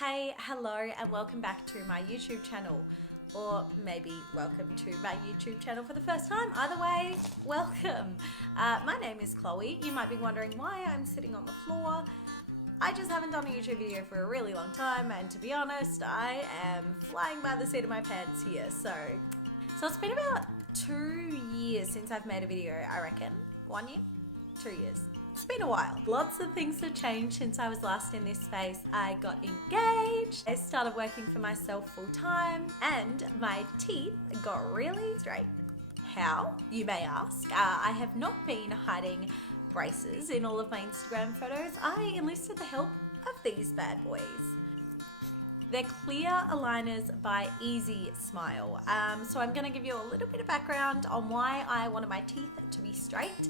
Hey, hello, and welcome back to my YouTube channel. Or maybe welcome to my YouTube channel for the first time. Either way, welcome. My name is Chloe. You might be wondering why I'm sitting on the floor. I just haven't done a YouTube video for a really long time, and to be honest, I am flying by the seat of my pants here. So it's been about 2 years since I've made a video, I reckon. 1 year? 2 years. It's been a while. Lots of things have changed since I was last in this space. I got engaged, I started working for myself full time, and my teeth got really straight. How, you may ask? I have not been hiding braces in all of my Instagram photos. I enlisted the help of these bad boys. They're clear aligners by Easy Smile. So I'm going to give you a little bit of background on why I wanted my teeth to be straight,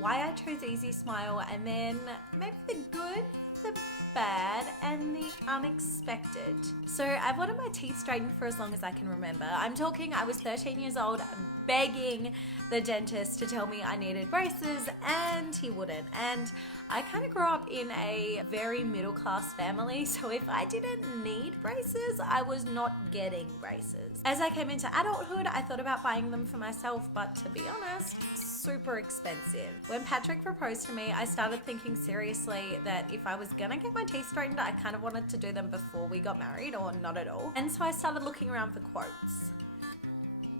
why I chose Easy Smile, and then maybe the good, the bad, and the unexpected. So I've wanted my teeth straightened for as long as I can remember. I'm talking, I was 13 years old begging the dentist to tell me I needed braces, and he wouldn't. And I kind of grew up in a very middle class family, so if I didn't need braces, I was not getting braces. As I came into adulthood, I thought about buying them for myself, but to be honest, super expensive. When Patrick proposed to me, I started thinking seriously that if I was gonna get my teeth straightened, I kind of wanted to do them before we got married or not at all. And so I started looking around for quotes.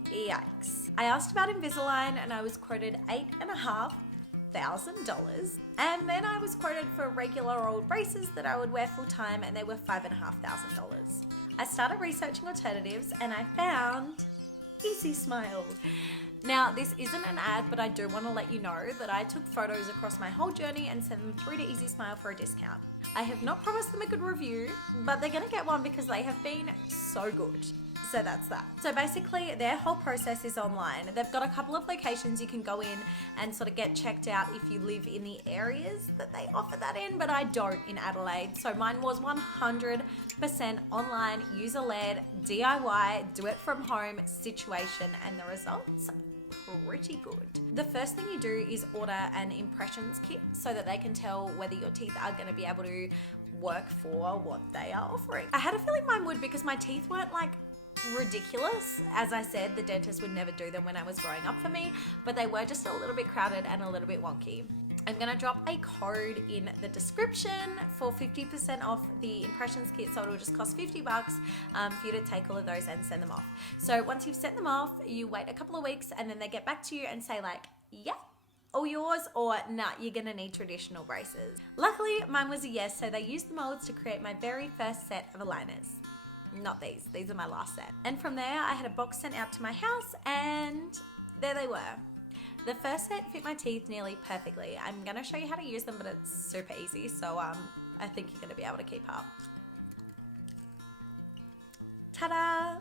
Yikes. I asked about Invisalign and I was quoted $8,500, and then I was quoted for regular old braces that I would wear full time, and they were $5,500. I started researching alternatives and I found Easy Smile. Now, this isn't an ad, but I do want to let you know that I took photos across my whole journey and sent them through to Easy Smile for a discount. I have not promised them a good review, but they're going to get one because they have been so good. So that's that. So basically their whole process is online. They've got a couple of locations you can go in and sort of get checked out if you live in the areas that they offer that in, but I don't in Adelaide. So mine was 100% online, user-led, DIY, do it from home situation, and the results pretty good. The first thing you do is order an impressions kit so that they can tell whether your teeth are going to be able to work for what they are offering. I had a feeling mine would because my teeth weren't like ridiculous. As I said, the dentist would never do them when I was growing up for me, but they were just a little bit crowded and a little bit wonky. I'm going to drop a code in the description for 50% off the impressions kit, so it'll just cost $50 for you to take all of those and send them off. So once you've sent them off, you wait a couple of weeks and then they get back to you and say like, yeah, all yours, or nah, you're gonna need traditional braces. Luckily, mine was a yes, so they used the molds to create my very first set of aligners. Not these are my last set. And from there, I had a box sent out to my house, and there they were. The first set fit my teeth nearly perfectly. I'm gonna show you how to use them, but it's super easy, so I think you're gonna be able to keep up. Ta-da!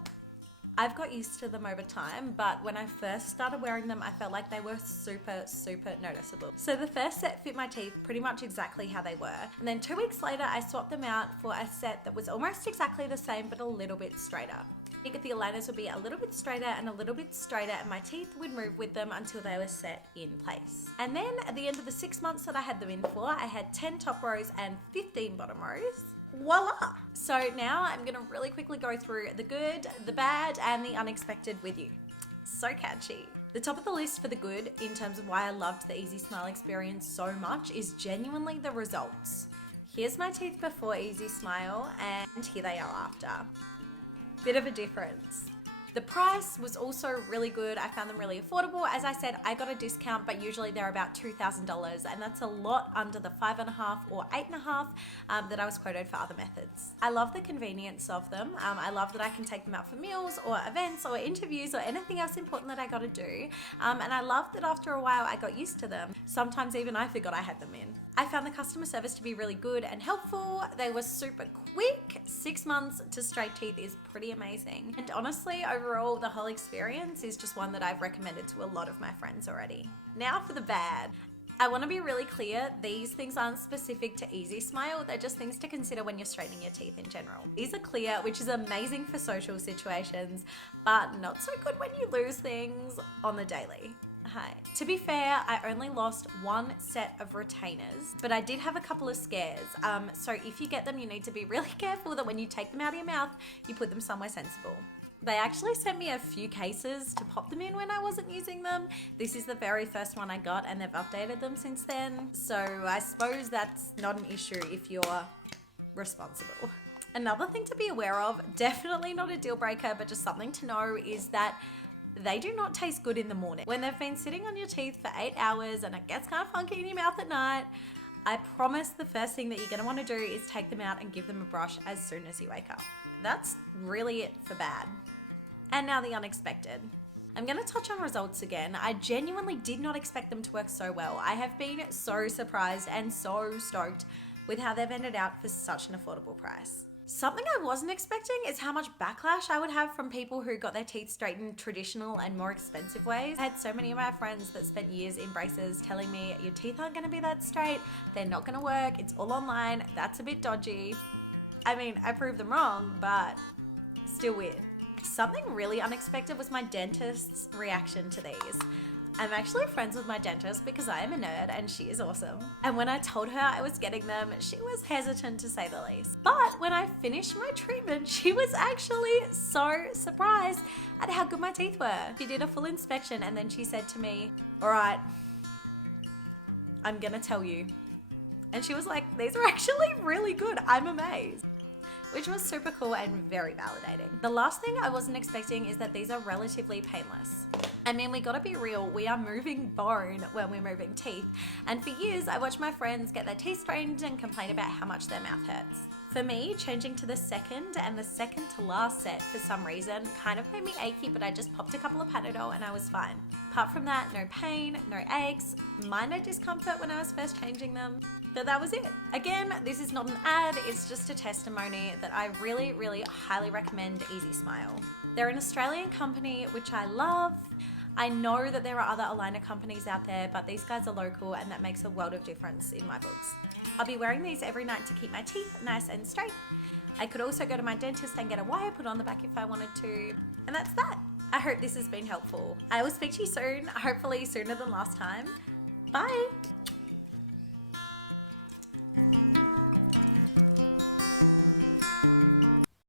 I've got used to them over time, but when I first started wearing them, I felt like they were super, super noticeable. So the first set fit my teeth pretty much exactly how they were. And then 2 weeks later, I swapped them out for a set that was almost exactly the same, but a little bit straighter. The aligners would be a little bit straighter and a little bit straighter, and my teeth would move with them until they were set in place. And then at the end of the 6 months that I had them in for, I had 10 top rows and 15 bottom rows. Voila! So now I'm gonna really quickly go through the good, the bad, and the unexpected with you. So catchy. The top of the list for the good, in terms of why I loved the Easy Smile experience so much, is genuinely the results. Here's my teeth before Easy Smile, and here they are after. Bit of a difference. The price was also really good. I found them really affordable. As I said, I got a discount, but usually they're about $2,000, and that's a lot under the $5,500 or $8,500 that I was quoted for other methods. I love the convenience of them. I love that I can take them out for meals or events or interviews or anything else important that I got to do. And I love that after a while I got used to them. Sometimes even I forgot I had them in. I found the customer service to be really good and helpful. They were super quick. 6 months to straight teeth is pretty amazing. And honestly, overall, the whole experience is just one that I've recommended to a lot of my friends already. Now for the bad. I want to be really clear, these things aren't specific to Easy Smile, they're just things to consider when you're straightening your teeth in general. These are clear, which is amazing for social situations, but not so good when you lose things on the daily. Hi. To be fair, I only lost one set of retainers, but I did have a couple of scares. So if you get them, you need to be really careful that when you take them out of your mouth, you put them somewhere sensible. They actually sent me a few cases to pop them in when I wasn't using them. This is the very first one I got, and they've updated them since then. So I suppose that's not an issue if you're responsible. Another thing to be aware of, definitely not a deal breaker, but just something to know, is that they do not taste good in the morning. When they've been sitting on your teeth for 8 hours and it gets kind of funky in your mouth at night, I promise the first thing that you're gonna wanna do is take them out and give them a brush as soon as you wake up. That's really it for bad. And now the unexpected. I'm gonna touch on results again. I genuinely did not expect them to work so well. I have been so surprised and so stoked with how they've ended out for such an affordable price. Something I wasn't expecting is how much backlash I would have from people who got their teeth straightened traditional and more expensive ways. I had so many of my friends that spent years in braces telling me, your teeth aren't gonna be that straight, they're not gonna work, it's all online, that's a bit dodgy. I mean, I proved them wrong, but still weird. Something really unexpected was my dentist's reaction to these. I'm actually friends with my dentist because I am a nerd and she is awesome. And when I told her I was getting them, she was hesitant to say the least. But when I finished my treatment, she was actually so surprised at how good my teeth were. She did a full inspection and then she said to me, all right, I'm gonna tell you. And she was like, these are actually really good. I'm amazed. Which was super cool and very validating. The last thing I wasn't expecting is that these are relatively painless. I mean, we gotta be real, we are moving bone when we're moving teeth. And for years, I watched my friends get their teeth straightened and complain about how much their mouth hurts. For me, changing to the second and the second to last set for some reason kind of made me achy, but I just popped a couple of Panadol and I was fine. Apart from that, no pain, no aches, minor discomfort when I was first changing them, but that was it. Again, this is not an ad, it's just a testimony that I really, really highly recommend Easy Smile. They're an Australian company, which I love. I know that there are other aligner companies out there, but these guys are local and that makes a world of difference in my books. I'll be wearing these every night to keep my teeth nice and straight. I could also go to my dentist and get a wire put on the back if I wanted to. And that's that. I hope this has been helpful. I will speak to you soon, hopefully sooner than last time. Bye.